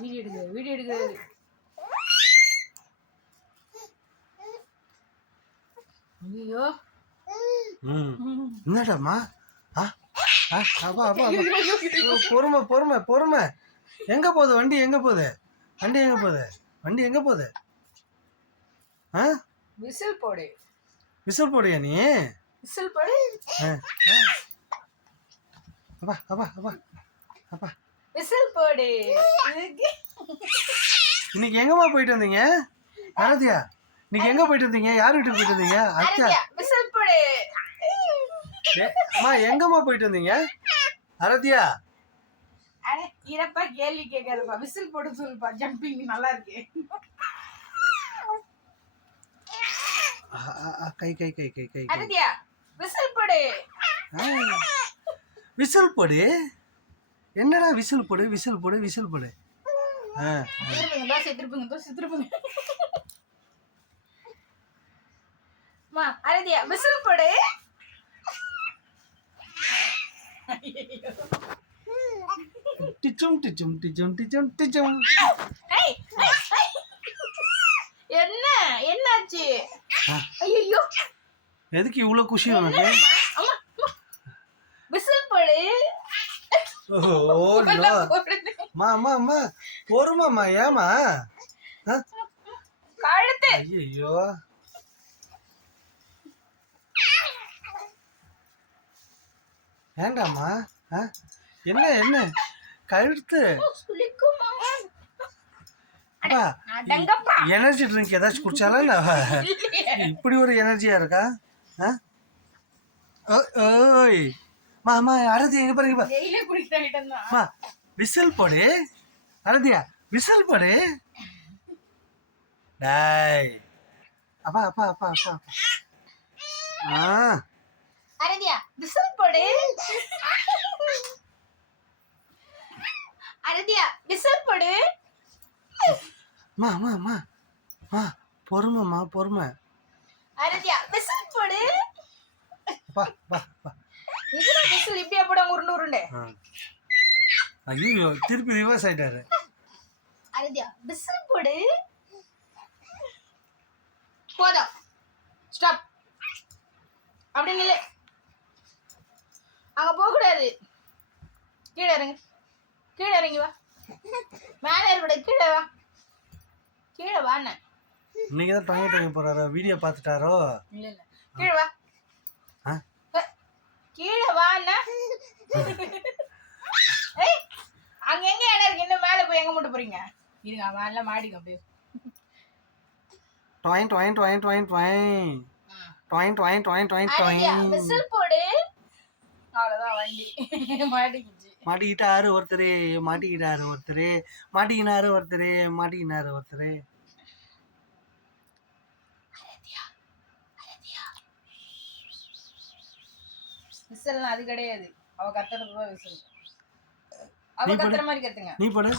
Video எடுக்கிறது video எடுக்கிறது ஐயோ ம். என்னடாம்மா? ஆ ஆ அப்பா அப்பா அப்பா. ஓ, பொறுமை பொறுமை பொறுமை. எங்க போகுது? வண்டி எங்க போகுது? வண்டி எங்க போகுது? வண்டி எங்க போகுது? ஆ? விசில் போடு. விசில் போடுயா நீ? விசில் போடு. அப்பா அப்பா அப்பா. அப்பா. விசில் போடு. இன்னைக்கு எங்கம்மா போயிட்டு வந்தீங்க? ஆரதியா இன்னைக்கு எங்க போயிட்டு வந்தீங்க? யார் வீட்டுக்கு போயிட்டு வந்தீங்க? அரபியா, விசில் போடு. அம்மா எங்கம்மா போயிட்டு வந்தீங்க? அரதியா இறப்பா கேள்வி கேட்காதுப்பா. விசில் போட்டு சொல்லுப்பா. ஜம்பிங் நல்லா இருக்கு. ஆ, ஆ, ஆ, கை கை கை கை கை அரதியா விசில் போடு. விசில் போடு? என்னடா விசில் போடு விசில் போடு விசில் போடு. விசில் போடு. டிச்சும் டிச்சும் டிச்சும் டிச்சும் டிச்சும். என்ன? என்னாச்சு. ஐயோ எதுக்கு இவ்வளோ குஷி உனக்கு? ஓ அம்மா பொறுமாமா ஏமா ஐயோ வேண்டாமா என்ன என்ன? கழுத்து. எனர்ஜி ட்ரிங்க் ஏதாச்சும் குடிச்சாலும் இப்படி ஒரு எனர்ஜியா இருக்கா? ஓய். மா அம்மா அரதி பாருங்க அம்மா விசில் போடு. அரதியா விசில் போடு. டாய். அப்பா அப்பா அப்பா அப்பா. ஆ. அரதியா விசில் போடு. அரதியா விசில் போடு. அம்மா அம்மா அம்மா அம்மா பொறுமைம்மா பொறுமை. அரதியா விசில் போடு. பா பா விசில் இப்படியா போட உருண்டு ஐயோ திருப்பி ரிவர்ஸ் ஆயிட்டாரு. அரதியா விசில் போடு. போதும். ஸ்டாப் அப்படி நில்லு. அங்க போக கூடாது கீழே இறங்கு. கீழே இறங்கி வா. மேலே இருக்கக்கூடாது கீழே வா. கீழே வாண்ணே இன்னைக்கு தான் டொங்க டொங்க போறாரோ? வீடியோ பார்த்துட்டாரோ? இல்ல இல்ல. கீழே வா. கீழே வா அண்ணா. ஏய் அங்க எங்க இடம் இருக்கு? இன்னும் மேல போய் எங்க மட்டும் போறீங்க? இருங்க மேல மாடிங்க அப்படியே. டொயின் டொயின் டொயின் டொயின் டொயின் டொயின் டொயின் டொயின் டொயின் டொயின் விசில் போடு. அவ்வளவுதான் வண்டி மாட்டிக்கிச்சு. மாட்டிக்கிட்டாரு ஒருத்தர் மாட்டிக்கிட்டாரு ஒருத்தர் மாட்டிக்கினாரு ஒருத்தர் மாட்டிக்கினாரு ஒருத்தர். விசில்லாம் அது கிடையாது. அவ கத்துறது தான் விசில். அவ. கத்துற மாதிரி கத்துங்க. நீ படு.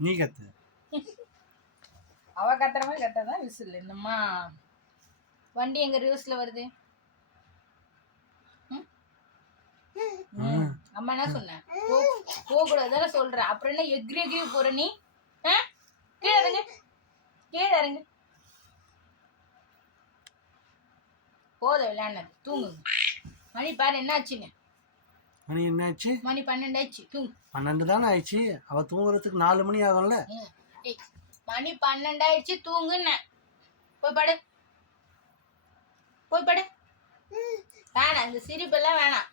நீ கத்து. அவ கத்துற மாதிரி கத்துறதான் விசில்? என்னம்மா? வண்டி எங்க ரிவர்ஸ்ல வருது. அம்மா என்ன சொன்னேன் போக கூடாதுன்னு சொல்றேன் அப்புறம் என்ன எக்ரி எக்ரி போற நீ? கீழே இறங்கு. போதும் விளையாடுனது. தூங்குங்க மணி பாரு என்ன ஆச்சுங்க மணி என்னாச்சு? மணி பன்னெண்டாச்சு தூங்கு. பன்னெண்டு தானே ஆயிடுச்சு? அவ தூங்குறதுக்கு நாலு மணி ஆகும்ல. ஏய், மணி பன்னெண்டாயிடுச்சு தூங்குன்னேன் போய் படு. போய் படு. வேணாம் இந்த சிரிப்பெல்லாம் வேணாம்.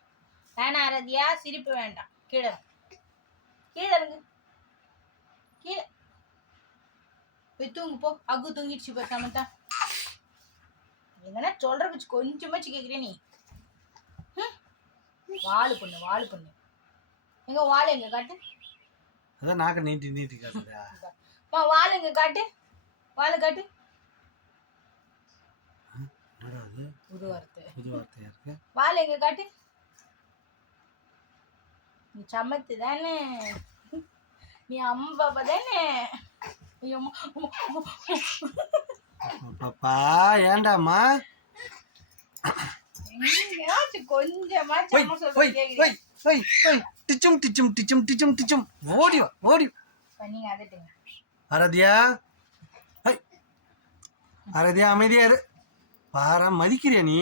வேணாம் அரதியா சிரிப்பு வேண்டாம். கீழே இறங்கு. கீழே இறங்கு. கீழே. போய் தூங்கு போ. அகு தூங்கிடுச்சு போ சமத்தா எங்கன்னா சொல்ற வச்சு கொஞ்சமாச்சு கேட்குறே நீ. வாலு பொண்ணு வாலு பொண்ணு. எங்க வாலு எங்க காட்டு? அதான் நாக்க நீட்டி நீட்டி அம்மா வால் எங்க காட்டு? வால் காட்டு. புது வார்த்தை புது வார்த்தையா இருக்கு? வால் எங்க காட்டு? நீ சமத்து தானே? நீ அம்மா பாப்பா தானே? பாப்பா ஏண்டாமா டிச்சும் டிச்சும் டிச்சும் டிச்சும் டிச்சும். ஓடியோ ஓடியோ. அரதியா? அரதியா அமைதியாரு பாரு மதிக்கிறியா நீ?